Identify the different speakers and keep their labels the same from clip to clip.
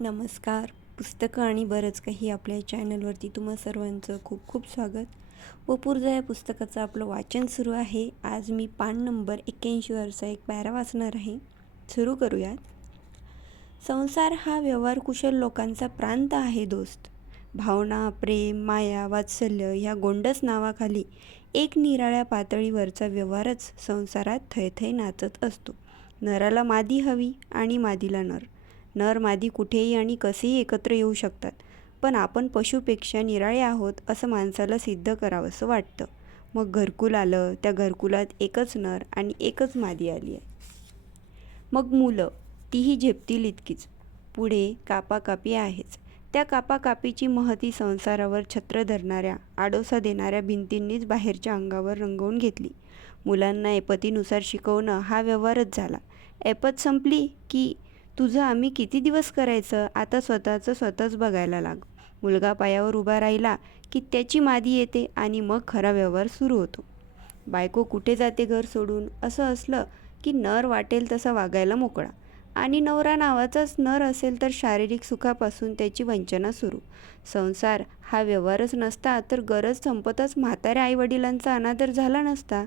Speaker 1: नमस्कार. पुस्तकं आणि बरंच काही आपल्या चॅनलवरती तुम्हा सर्वांचं खूप खूप स्वागत. व पूर्जा या पुस्तकाचं आपलं वाचन सुरू आहे. आज मी पान नंबर एक्क्याऐंशीवरचा एक पॅरा वाचणार आहे. सुरू करूयात. संसार हा व्यवहार कुशल लोकांचा प्रांत आहे दोस्त. भावना प्रेम माया वात्सल्य ह्या गोंडस नावाखाली एक निराळ्या पातळीवरचा व्यवहारच संसारात थैथै नाचत असतो. नराला मादी हवी आणि मादीला नर. नर मादी कुठेही आणि कसेही एकत्र येऊ शकतात. पण आपण पशुपेक्षा निराळे आहोत असं माणसाला सिद्ध करावंसं वाटतं. मग घरकुल आलं त्या घरकुलात एकच नर आणि एकच मादी आली आहे. मग मुलं तीही झेपतील इतकीच. पुढे कापाकापी आहेच. त्या कापाकापीची महती संसारावर छत्र धरणाऱ्या आडोसा देणाऱ्या भिंतींनीच बाहेरच्या अंगावर रंगवून घेतली. मुलांना ऐपतीनुसार शिकवणं हा व्यवहारच झाला. ऐपत संपली की तुझं आम्ही किती दिवस करायचं? आता स्वतःचं स्वतःच बघायला लाग. मुलगा पायावर उभा राहिला की त्याची मादी येते आणि मग खरा व्यवहार सुरू होतो. बायको कुठे जाते घर सोडून? असं असलं की नर वाटेल तसा वागायला मोकळा. आणि नवरा नावाचाच नर असेल तर शारीरिक सुखापासून त्याची वंचना सुरू. संसार हा व्यवहारच नसता तर गरज संपतच म्हाताऱ्या आईवडिलांचा अनादर झाला नसता.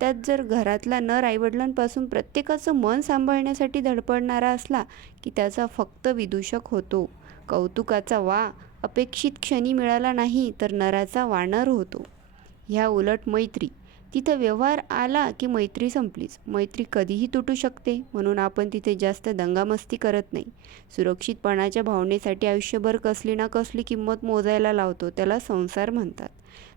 Speaker 1: त्यात जर घरातला नर आईवडिलांपासून प्रत्येकाचं मन सांभाळण्यासाठी धडपडणारा असला की त्याचा फक्त विदूषक होतो. कौतुकाचा वा अपेक्षित क्षणी मिळाला नाही तर नराचा वानर होतो. ह्या उलट मैत्री. तिथं व्यवहार आला की मैत्री संपलीच. मैत्री कधीही तुटू शकते म्हणून आपण तिथे जास्त दंगामस्ती करत नाही. सुरक्षितपणाच्या भावनेसाठी आयुष्यभर कसली ना कसली किंमत मोजायला लावतो त्याला संसार म्हणतात.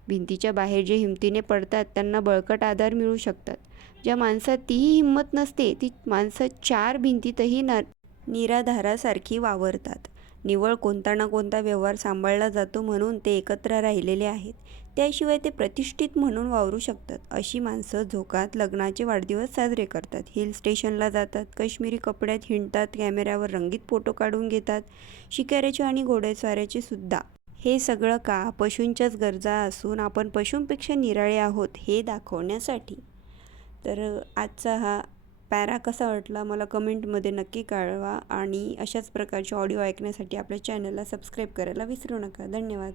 Speaker 1: भिंतीच्या बाहेर जे हिमतीने पडतात त्यांना बळकट आधार मिळू शकतात. ज्या माणसात तीही हिंमत नसते ती माणसं चार भिंतीतही न निराधारासारखी वावरतात. निवळ कोणता ना कोणता व्यवहार सांभाळला जातो म्हणून ते एकत्र राहिलेले आहेत. त्याशिवाय ते प्रतिष्ठित म्हणून वावरू शकतात. अशी माणसं झोकात लग्नाचे वाढदिवस साजरे करतात. हिल स्टेशनला जातात काश्मीरी कपड्यात हिंडतात कॅमेऱ्यावर रंगीत फोटो काढून घेतात शिकाऱ्याचे आणि घोडेस्वाऱ्याचे सुद्धा. हे सगळं का? पशूंच्याच गरजा असून आपण पशूंपेक्षा निराळे आहोत हे दाखवण्यासाठी. तर आजचा हा पॅरा कसा वाटला मला कमेंटमध्ये नक्की कळवा आणि अशाच प्रकारचे ऑडिओ ऐकण्यासाठी आपल्या चॅनलला सबस्क्राईब करायला विसरू नका. धन्यवाद.